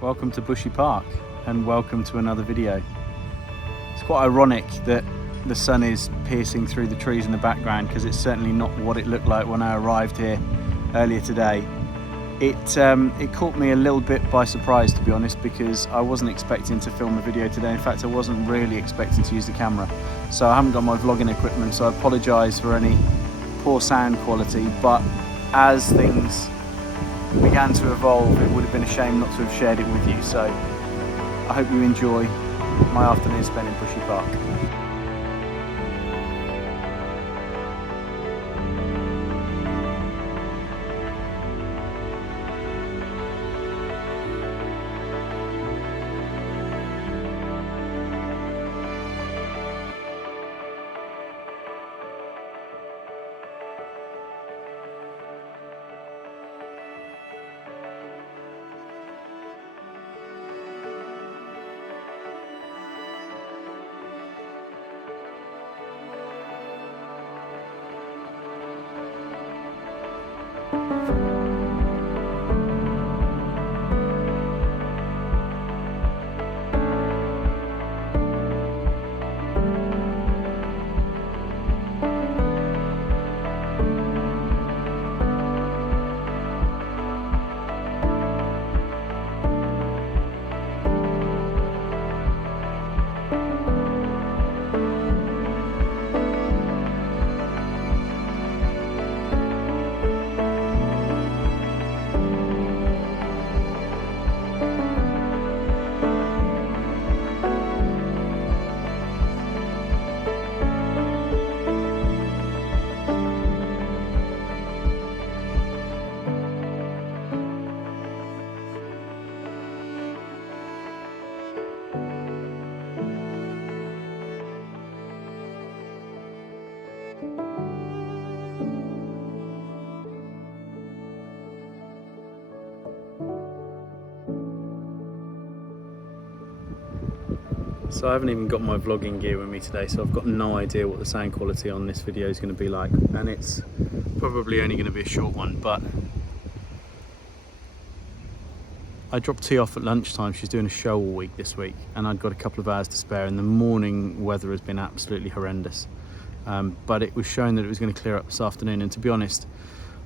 welcome to Bushy Park and welcome to another video. It's quite ironic that the sun is piercing through the trees in the background because it's certainly not what it looked like when I arrived here earlier today. It caught me a little bit by surprise, to be honest, because I wasn't expecting to film a video today. In fact, I wasn't really expecting to use the camera, so I haven't got my vlogging equipment, so I apologise for any poor sound quality, but as things began to evolve, it would have been a shame not to have shared it with you. So I hope you enjoy my afternoon spent in Bushy Park. So I haven't even got my vlogging gear with me today, so I've got no idea what the sound quality on this video is going to be like, and it's probably only going to be a short one. But I dropped T off at lunchtime. She's doing a show all week this week, and I'd got a couple of hours to spare, and the morning weather has been absolutely horrendous, but it was showing that it was going to clear up this afternoon. And to be honest,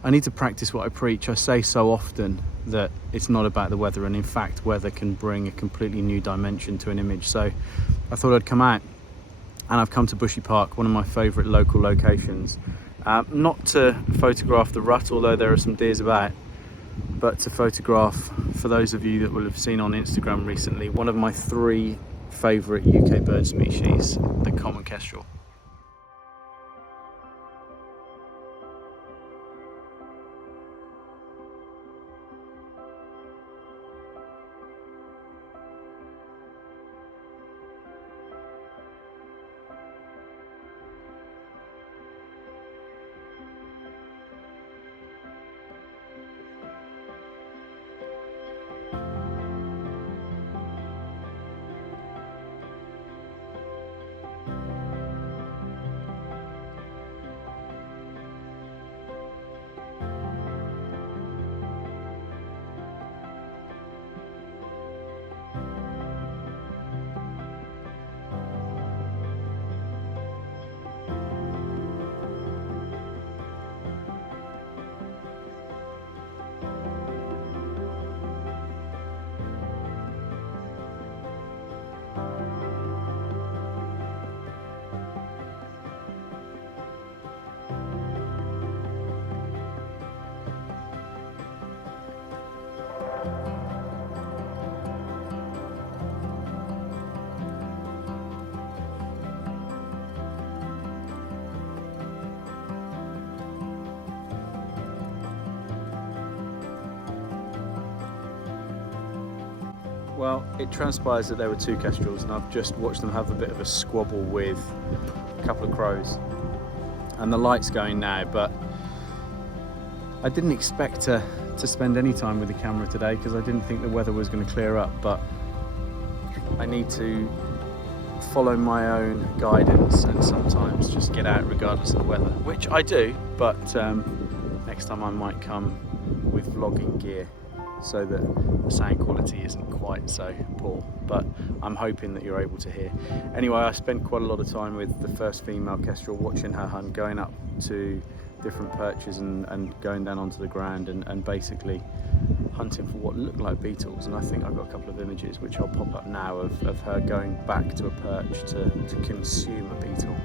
I need to practice what I preach. I say so often that it's not about the weather, and in fact weather can bring a completely new dimension to an image. So I thought I'd come out, and I've come to Bushy Park, one of my favourite local locations, not to photograph the rut, although there are some deers about, but to photograph, for those of you that will have seen on Instagram recently, one of my 3 favourite UK bird species, the common kestrel. Well, it transpires that there were 2 kestrels, and I've just watched them have a bit of a squabble with a couple of crows. And the light's going now, but I didn't expect to spend any time with the camera today because I didn't think the weather was going to clear up, but I need to follow my own guidance and sometimes just get out regardless of the weather, which I do, but next time I might come with vlogging gear. so that the sound quality isn't quite so poor, but I'm hoping that you're able to hear. Anyway, I spent quite a lot of time with the first female kestrel, watching her hunt, going up to different perches and going down onto the ground and basically hunting for what looked like beetles. And I think I've got a couple of images which I'll pop up now of her going back to a perch to consume a beetle.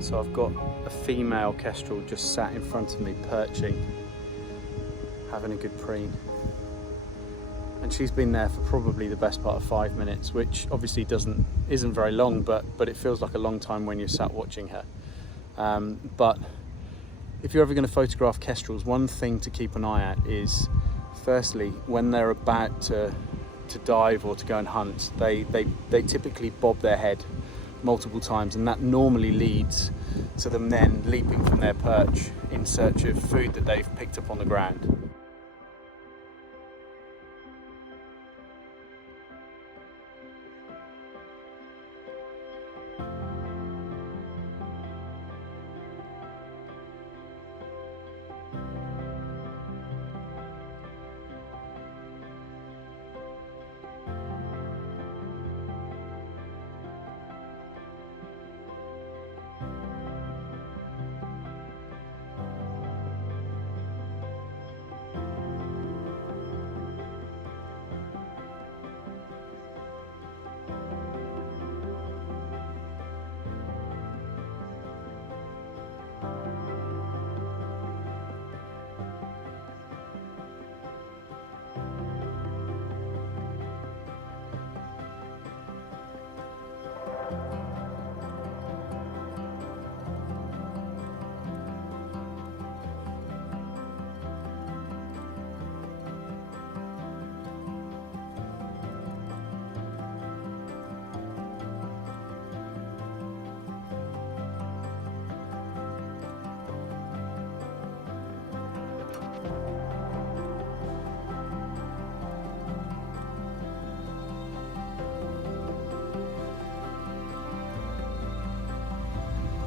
So I've got a female kestrel just sat in front of me, perching, having a good preen. And she's been there for probably the best part of 5 minutes, which obviously isn't very long, but it feels like a long time when you're sat watching her. But if you're ever going to photograph kestrels, one thing to keep an eye at is, firstly, when they're about to dive or to go and hunt, they typically bob their head multiple times, and that normally leads to them then leaping from their perch in search of food that they've picked up on the ground.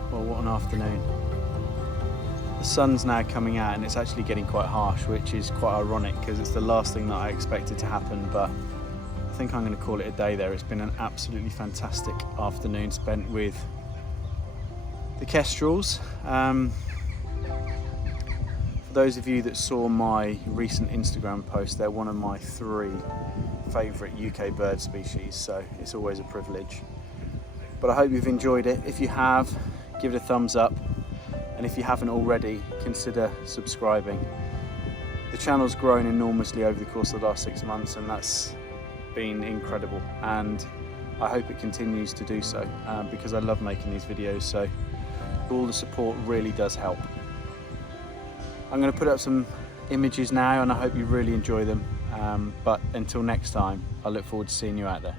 Well, what an afternoon. The sun's now coming out and it's actually getting quite harsh, which is quite ironic because it's the last thing that I expected to happen, but I think I'm going to call it a day there. It's been an absolutely fantastic afternoon spent with the kestrels. For those of you that saw my recent Instagram post, they're one of my 3 favourite UK bird species, so it's always a privilege. But I hope you've enjoyed it. If you have, give it a thumbs up, and if you haven't already, consider subscribing. The channel's grown enormously over the course of the last 6 months, and that's been incredible, and I hope it continues to do so, because I love making these videos, so all the support really does help. I'm going to put up some images now, and I hope you really enjoy them. But until next time, I look forward to seeing you out there.